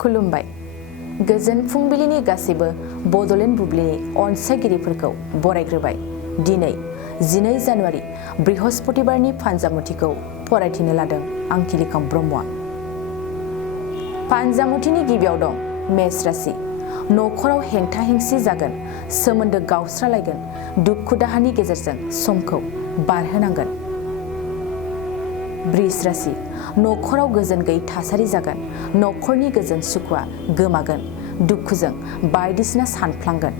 खुलुमबाय। गोजोन फुंबिलिनि गासैबो बड'लेण्ड बुब्लिनि अनसायगिरिफोरखौ बरायग्रोबाय। दिनै 12 जानुवारि बृहस्पतिबारनि फानजामुथिखौ फरायथिनो लादों आं किलिकाम ब्रह्मआ। फानजामुथिनि गिबियाव दं मेष राशि। नखराव हेंथा हेंसि जागोन, सोमोन्दो गावस्रालायगोन, दुखु दाहानि गेजेरजों समखौ बारहोनांगोन। वृष राशि। नखराव गोजोन गैयै थासारि जागोन, नखरनि गोजोन सुखुआ गोमागोन, दुखुजों बायदिसिना सानफ्लांगोन।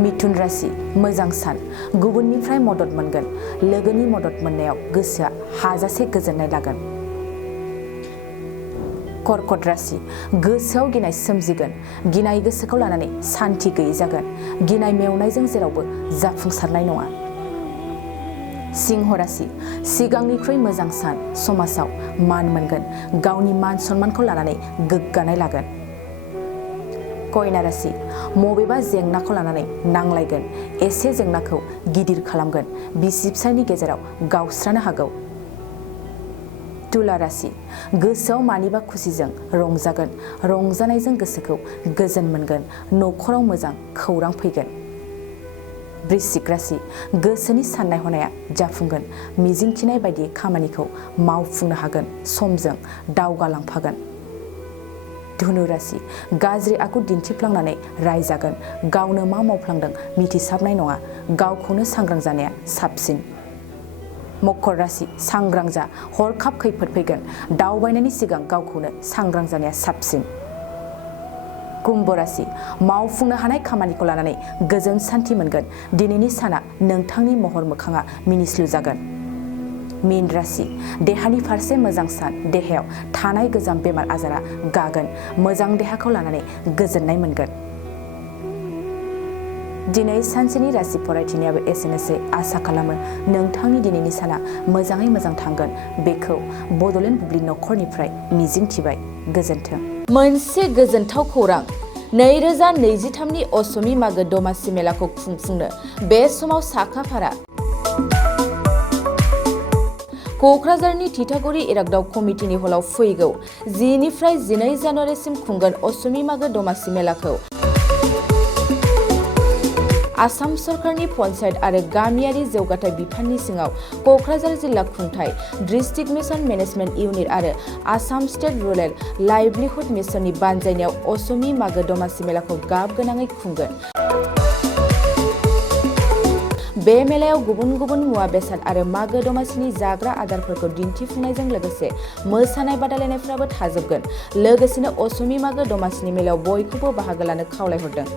मिथुन राशि। मोजां सान, गुबुननिफ्राय मदद मोनगोन, लोगोनि मदद मोननायाव गोसोआ हाजासे गोजोननाय लागोन। कर्कट राशि। गोसोआव गिनाय सोमजिगोन, गिनाय गोसोखौ लानानै सान्थि गैयै जागोन, गिनाय मेवनायजों जेरावबो जाफुंसारनाय नङा। सिंह राशि। सिगांनिख्रुइ मोजां सान, समाजाव मान मोनगोन, गावनि मान सन्मानखौ लानानै गोग्गानाय लागोन। कन्या राशि। मबेबा जेंनाखौ लानानै नांलायगोन, एसे जेंनाखौ गिदिर खालामगोन, बिसि फिसायनि गेजेराव गावस्रानो हागौ। तुला राशि। गोसोआव मानिबा खुसिजों रंजागोन, रंजानायजों गोसोखौ गोजोन मोनगोन, नखराव मोजां खौरां फैगोन। वृश्चिक राशि। गोसोनि साननाय हनाया जाफुंगोन, मिजिंथिनाय बायदि खामानिखौ मावफुंनो हागोन, समजों दावगालांफागोन। धनु राशि। गाज्रि आखु दिन्थिफ्लांनानै रायजागोन, गावनो मा मावफ्लांदों मिथिसाबनाय नङा, गावखौनो सांग्रां जानाया साबसिन। मकर राशि। सांग्रां जा, हरखाब खैफोद फैगोन, दावबायनायनि सिगां गावखौनो सांग्रां जानाया साबसिन। कुम्भ राशि। मावफुंनो हानाय खामानिखौ लानानै गोजोन सान्थि मोनगोन, दिनैनि साना नोंथांनि महर मोखाङा मिनिस्लु जागोन। मीन राशि। देहानि फारसे मोजां सान, देहायाव थानाय गोजाम बेमार आजारा गागोन, मोजां देहाखौ लानानै गोजोननाय मोनगोन। दिनै सानसेनि राशि फरायथिनायाबो एसेनोसै। आसा खालामो नोंथांनि दिनैनि साना मोजाङै मोजां थांगोन, बेखौ बड'लेण्ड बुब्लि नखरनिफ्राय मिजिंथिबाय। गोजोन्थों। मोनसे गोजोनथाव खौरां। 2023नि असमि मागो दमासि मेलाखौ खुंफुंनो बे समाव साखाफारा। क'क्राझारनि थिथागुरि इरागदाव कमिटिनि हलाव फैगौ 10 निफ्राय 12 जानुवारिसिम खुंगोन असमि मागो दमासि मेलाखौ। आसाम सरकारनि पन्चायत आरो गामियारि जौगाथाय बिफाननि सिङाव क'क्राझार जिल्ला खुंथाय, डिस्ट्रिक्ट मिशन मेनेजमेन्ट इउनिट आरो आसाम स्टेट रुरेल लाइभलिहुड मिशननि बानजायनायाव असमि मागो दमासि मेलाखौ गाब गोनाङै खुंगोन। बे मेलायाव गुबुन गुबुन मुवा बेसाद आरो मागो दमासिनि जाग्रा आदारफोरखौ दिन्थिफुंनायजों लोगोसे मोसानाय बादायलायनायफ्राबो थाजोबगोन। लोगोसेनो असमि मागो दमासिनि मेलायाव बयखौबो बाहागो लानो खावलायहरदों।